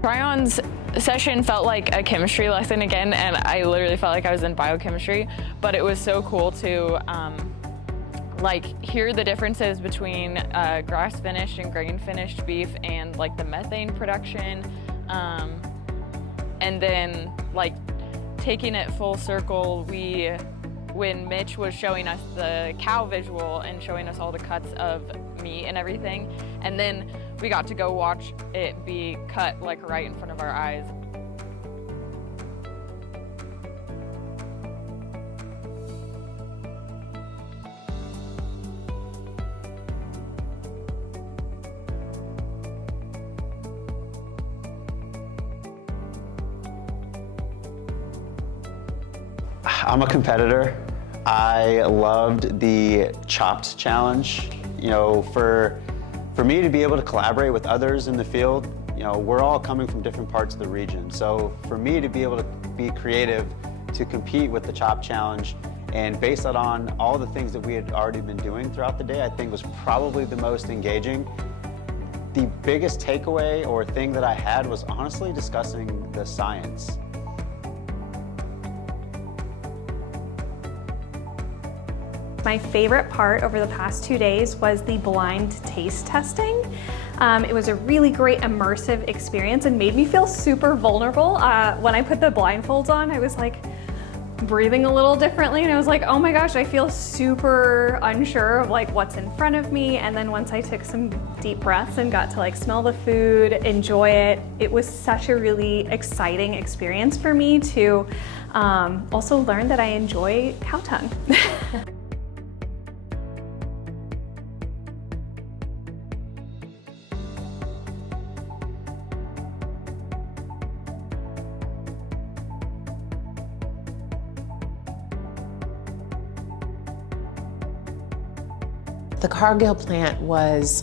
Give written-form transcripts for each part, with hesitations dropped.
Try-on's session felt like a chemistry lesson again, and I literally felt like I was in biochemistry, but it was so cool to like hear the differences between grass-finished and grain-finished beef and like the methane production, and then like taking it full circle, when Mitch was showing us the cow visual and showing us all the cuts of meat and everything, and then we got to go watch it be cut like right in front of our eyes. I'm a competitor. I loved the chopped challenge. You know, for me to be able to collaborate with others in the field, you know, we're all coming from different parts of the region. So for me to be able to be creative, to compete with the chop challenge and base that on all the things that we had already been doing throughout the day, I think was probably the most engaging. The biggest takeaway or thing that I had was honestly discussing the science. My favorite part over the past 2 days was the blind taste testing. It was a really great immersive experience and made me feel super vulnerable. When I put the blindfolds on, I was like breathing a little differently, and I was like, oh my gosh, I feel super unsure of like what's in front of me. And then once I took some deep breaths and got to like smell the food, enjoy it, it was such a really exciting experience for me to also learn that I enjoy cow tongue. The Cargill plant was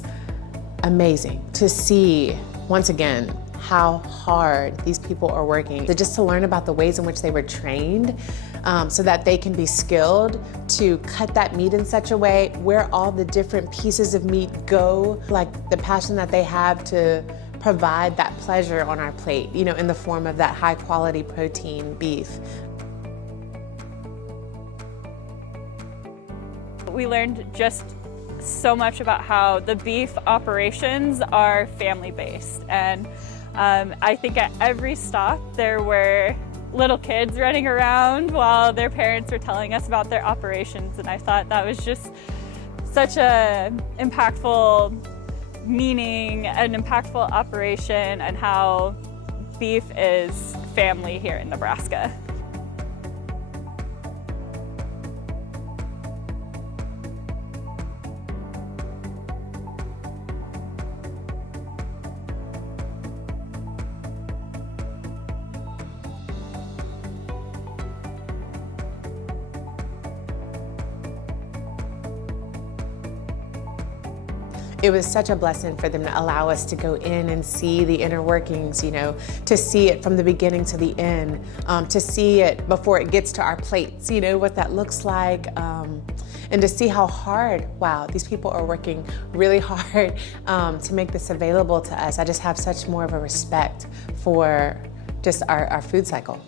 amazing to see, once again, how hard these people are working. Just to learn about the ways in which they were trained so that they can be skilled to cut that meat in such a way where all the different pieces of meat go, like the passion that they have to provide that pleasure on our plate, you know, in the form of that high quality protein beef. We learned just so much about how the beef operations are family-based, and I think at every stop there were little kids running around while their parents were telling us about their operations, and I thought that was just such a impactful meaning, an impactful operation, and how beef is family here in Nebraska. It was such a blessing for them to allow us to go in and see the inner workings, you know, to see it from the beginning to the end, to see it before it gets to our plates, you know, what that looks like, and to see how hard, wow, these people are working really hard to make this available to us. I just have such more of a respect for just our food cycle.